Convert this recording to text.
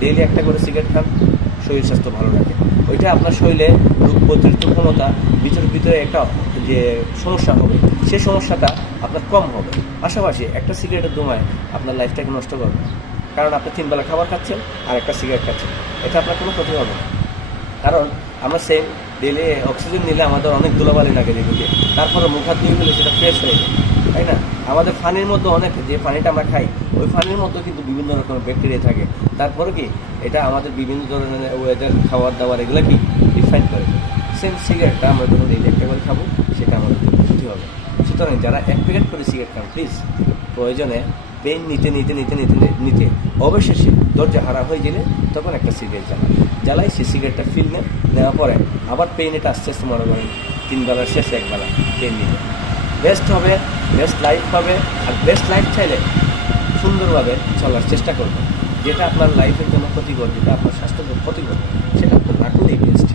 Daily একটা করে cigarette খান, শরীর স্বাস্থ্য ভালো রাখে। ওইটা আপনার শরীরে রোগ প্রতিরোধ ক্ষমতা ভিতরে একটা যে সমস্যা হবে, সেই সমস্যাটা আপনার কম হবে। পাশাপাশি একটা সিগারেটের ধোঁয়ায় আপনার লাইফটাকে নষ্ট করবে, কারণ আপনি 3 বেলা খাবার খাচ্ছেন আর একটা সিগারেট খাচ্ছেন, এটা আপনার কোনো ক্ষতি হবে না। কারণ আমরা সেম ডেলি অক্সিজেন নিলে আমাদের অনেক ধুলাবালি লাগে দেখে, তারপরে মুখ হাত ধুয়ে ফেলে সেটা ফ্রেশ হয়ে যায়, তাই না? আমাদের পানির মধ্যে অনেক, যে পানিটা আমরা খাই ওই পানির মধ্যে কিন্তু বিভিন্ন রকমের ব্যাকটেরিয়া থাকে। তারপরে কি এটা আমাদের বিভিন্ন ধরনের ওয়েদার, খাবার দাবার এগুলো কি রিফাইন করে। সেম সিগারেটটা আমরা যখন ডেলি একটা করে খাবো, সেটা আমাদের ক্ষতি হবে। সুতরাং যারা 1 প্যাকেট করে সিগারেট খান, প্লিজ প্রয়োজনে পেন নিতে অবশেষে ধৈর্য হারা হয়ে গেলে তখন একটা সিগারেট জ্বালাই সেই সিগারেটটা ফিল নেওয়ার পরে আবার পেন এটা আস্তে আস্তে মনে করেন 3 বেলার শেষে 1 বেলা পেন নিতে বেস্ট হবে, বেস্ট লাইফ হবে। আর বেস্ট লাইফ চাইলে সুন্দরভাবে চলার চেষ্টা করবেন। যেটা আপনার লাইফের জন্য ক্ষতিকর, যেটা আপনার স্বাস্থ্যের জন্য ক্ষতিকর, সেটা আপনার না করলেই বেস্ট।